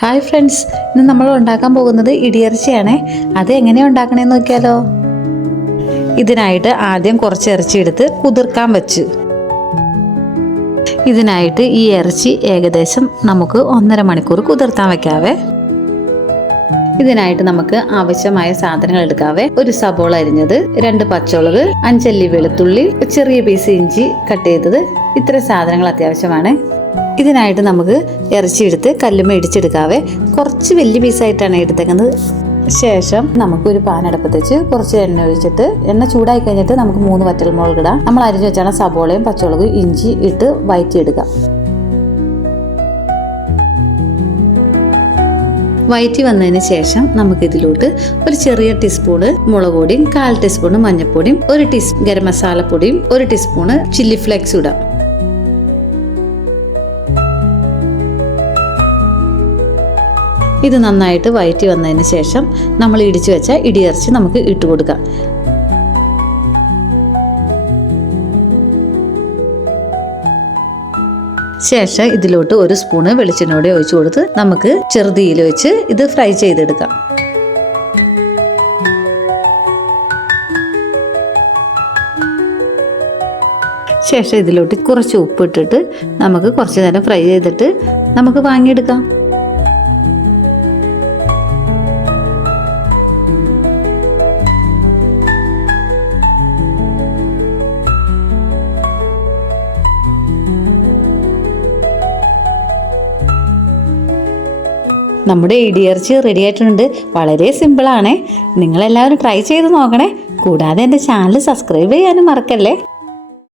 Hi friends, ഇന്ന് നമ്മൾ ഉണ്ടാക്കാൻ പോകുന്നത് ഇടിയിറച്ചിയാണേ. അത് എങ്ങനെയാണ് ഉണ്ടാക്കണേന്ന് നോക്കിയാലോ. ഇതിനായിട്ട് ആദ്യം കുറച്ച് ഇറച്ചി എടുത്ത് കുതിർക്കാൻ വെച്ച്. ഇതിനായിട്ട് ഈ ഇറച്ചി ഏകദേശം നമുക്ക് 1.5 മണിക്കൂർ കുതിർത്താൻ വെക്കാവേ. ഇതിനായിട്ട് നമുക്ക് ആവശ്യമായ സാധനങ്ങൾ എടുക്കാവേ. ഒരു സബോള അരിഞ്ഞത്, 2 പച്ചമുളക്, 5 അല്ലി വെളുത്തുള്ളി, ചെറിയ പീസ് ഇഞ്ചി കട്ട് ചെയ്തത്. ഇത്ര സാധനങ്ങൾ അത്യാവശ്യമാണ്. ഇതിനായിട്ട് നമുക്ക് ഇറച്ചി എടുത്ത് കല്ലുമ്മ ഇടിച്ചെടുക്കാവേ. കുറച്ച് വലിയ പീസായിട്ടാണ് എടുത്തേക്കുന്നത്. ശേഷം നമുക്കൊരു പാൻ അടുപ്പത്ത് വെച്ച് കുറച്ച് എണ്ണ ഒഴിച്ചിട്ട്, എണ്ണ ചൂടായി കഴിഞ്ഞിട്ട് നമുക്ക് 3 വറ്റൽമുളക് ഇടാം. നമ്മൾ അരിഞ്ഞു വെച്ചാണ് സബോളയും പച്ചമുളകും ഇഞ്ചി ഇട്ട് വഴറ്റിയെടുക്കാം. വഴറ്റി വന്നതിന് ശേഷം നമുക്കിതിലോട്ട് ഒരു ചെറിയ ടീസ്പൂണ് മുളക് പൊടിയും, 1/4 ടീസ്പൂണ് മഞ്ഞൾപ്പൊടിയും, 1 ടീസ്പൂൺ ഗരം മസാലപ്പൊടിയും, 1 ടീസ്പൂണ് ചില്ലി ഫ്ലേക്സ് ഇടാം. ഇത് നന്നായിട്ട് വഴറ്റി വന്നതിന് ശേഷം നമ്മൾ ഇടിച്ചു വെച്ച ഇടിയിറച്ചി നമുക്ക് ഇട്ട് കൊടുക്കാം. ശേഷം ഇതിലോട്ട് 1 സ്പൂണ് വെളിച്ചെണ്ണ ഒഴിച്ചു കൊടുത്ത് നമുക്ക് ചെറുതീയിൽ വെച്ച് ഇത് ഫ്രൈ ചെയ്തെടുക്കാം. ശേഷം ഇതിലോട്ട് കുറച്ച് ഉപ്പിട്ടിട്ട് നമുക്ക് കുറച്ച് നേരം ഫ്രൈ ചെയ്തിട്ട് നമുക്ക് വാങ്ങിയെടുക്കാം. നമ്മുടെ ഇടിയിറച്ചി റെഡി ആയിട്ടുണ്ട്. വളരെ സിമ്പിളാണ്. നിങ്ങളെല്ലാവരും ട്രൈ ചെയ്ത് നോക്കണേ. കൂടാതെ എൻ്റെ ചാനൽ സബ്സ്ക്രൈബ് ചെയ്യാനും മറക്കല്ലേ.